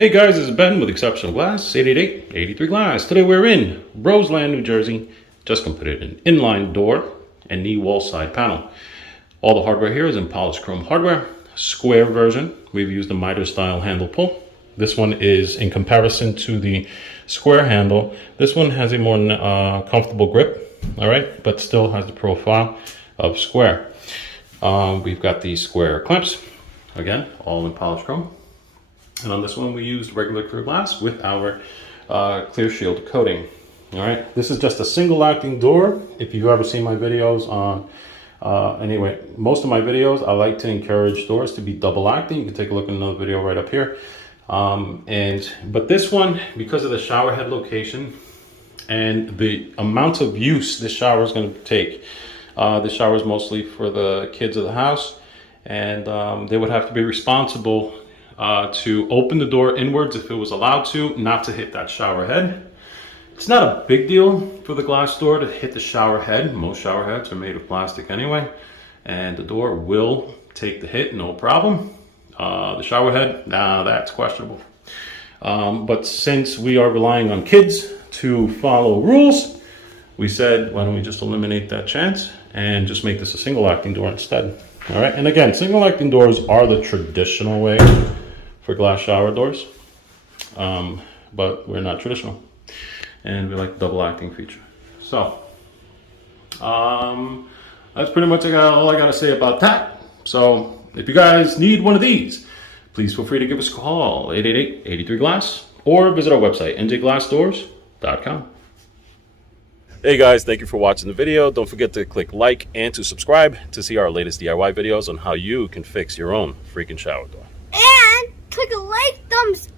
Hey guys, this is Ben with Exceptional Glass, 888-83 Glass. Today we're in Roseland, New Jersey. Just completed an inline door and knee wall side panel. All the hardware here is in polished chrome hardware. Square version, we've used the miter style handle pull. This one is in comparison to the square handle. This one has a more comfortable grip, all right, but still has the profile of square. We've got the square clamps, again, all in polished chrome. And on this one, we used regular clear glass with our clear shield coating. All right, this is just a single acting door. If you've ever seen my videos on, anyway, most of my videos, I like to encourage doors to be double acting. You can take a look at another video right up here. But this one, because of the shower head location and the amount of use this shower is going to take, the shower is mostly for the kids of the house, and they would have to be responsible to open the door inwards if it was allowed to, not to hit that shower head. It's not a big deal for the glass door to hit the shower head. Most shower heads are made of plastic anyway, and the door will take the hit, no problem. The shower head, nah, that's questionable. But since we are relying on kids to follow rules, we said, why don't we just eliminate that chance and just make this a single acting door instead. All right, and again, single acting doors are the traditional way for glass shower doors, but we're not traditional, and we like the double acting feature. So that's pretty much all I gotta say about that. So if you guys need one of these, please feel free to give us a call, 888-83 Glass, or visit our website, njglassdoors.com. Hey guys, thank you for watching the video. Don't forget to click like and to subscribe to see our latest DIY videos on how you can fix your own freaking shower door. And click a like, thumbs